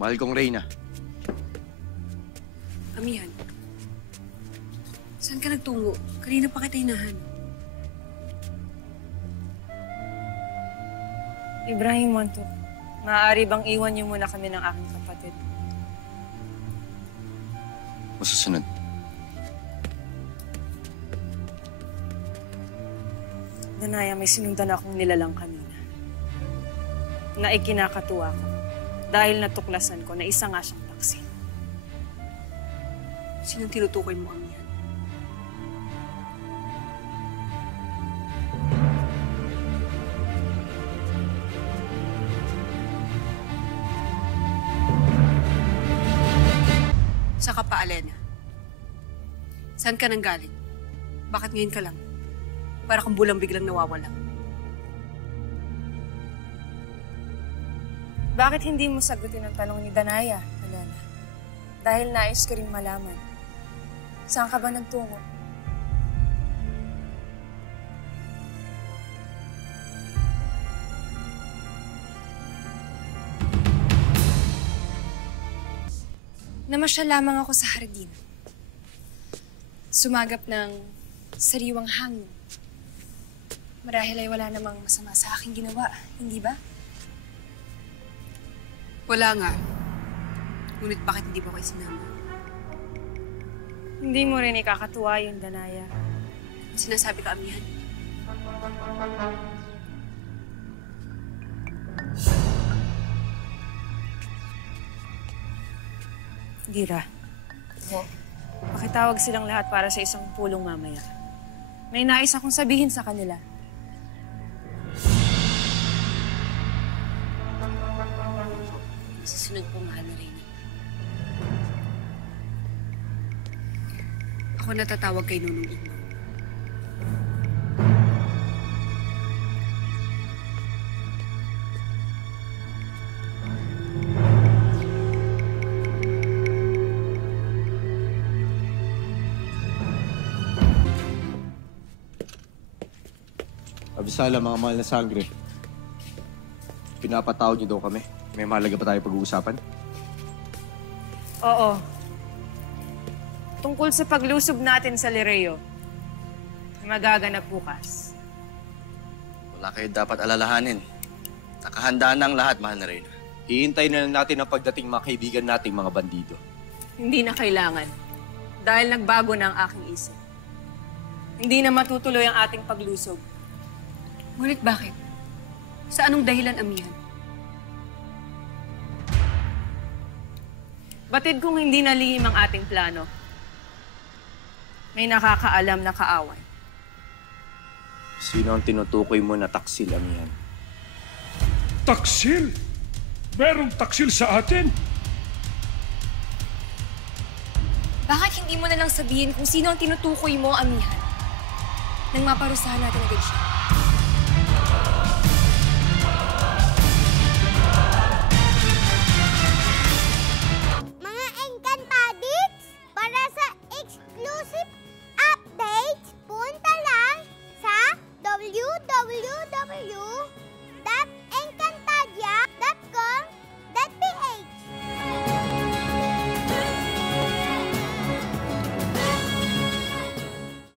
Mahal kong Reyna. Amihan, saan ka nagtungo? Kanina pa kita hinahan. Ibrahim Monto, maaari bang iwan niyo muna kami ng aking kapatid? Masusunod. Danaya, may sinundan akong nilalang kanina. Na ikinakatuwa ko dahil natuklasan ko na isa nga siyang taksil. Sinong tinutukoy mo, Amihan? Saka pa, Alena. Saan ka nang galing? Bakit ngayon ka lang? Para kang bulang biglang nawawala. Bakit hindi mo sagutin ang tanong ni Danaya, Alena? Dahil nais ko rin malaman. Saan ka ba nagtungo? Namasyal lamang ako sa hardin. Sumagap ng sariwang hangin. Marahil ay wala namang masama sa aking ginawa, hindi ba? Wala nga. Ngunit bakit hindi mo kayo sinama? Hindi mo rin ikakatuwa yun, Danaya. Sinasabi ka, Amihan. Dira. Pakitawag silang lahat para sa isang pulong mamaya. May nais akong sabihin sa kanila. Susunod po, mahal na Reyna. Ako natatawag kay Nunong Ino. Abisala, mga mahal na sangre. Pinapatawag niyo daw kami. May mahalaga pa tayo pag-uusapan? Oo. Tungkol sa paglusob natin sa Lireo. Magaganap bukas. Wala kayo dapat alalahanin. Nakahanda na ang lahat, mahal na Reyna. Hihintayin na lang natin ang pagdating mga kaibigan nating mga bandido. Hindi na kailangan. Dahil nagbago na ang aking isip. Hindi na matutuloy ang ating paglusob. Ngunit bakit? Sa anong dahilan, Amihan? Batid kung hindi nalihim ang ating plano. May nakakaalam na kaaway. Sino ang tinutukoy mo na taksil, Amihan? Taksil? Merong taksil sa atin? Bakit hindi mo na lang sabihin kung sino ang tinutukoy mo, Amihan? Nang maparusahan natin agad siya.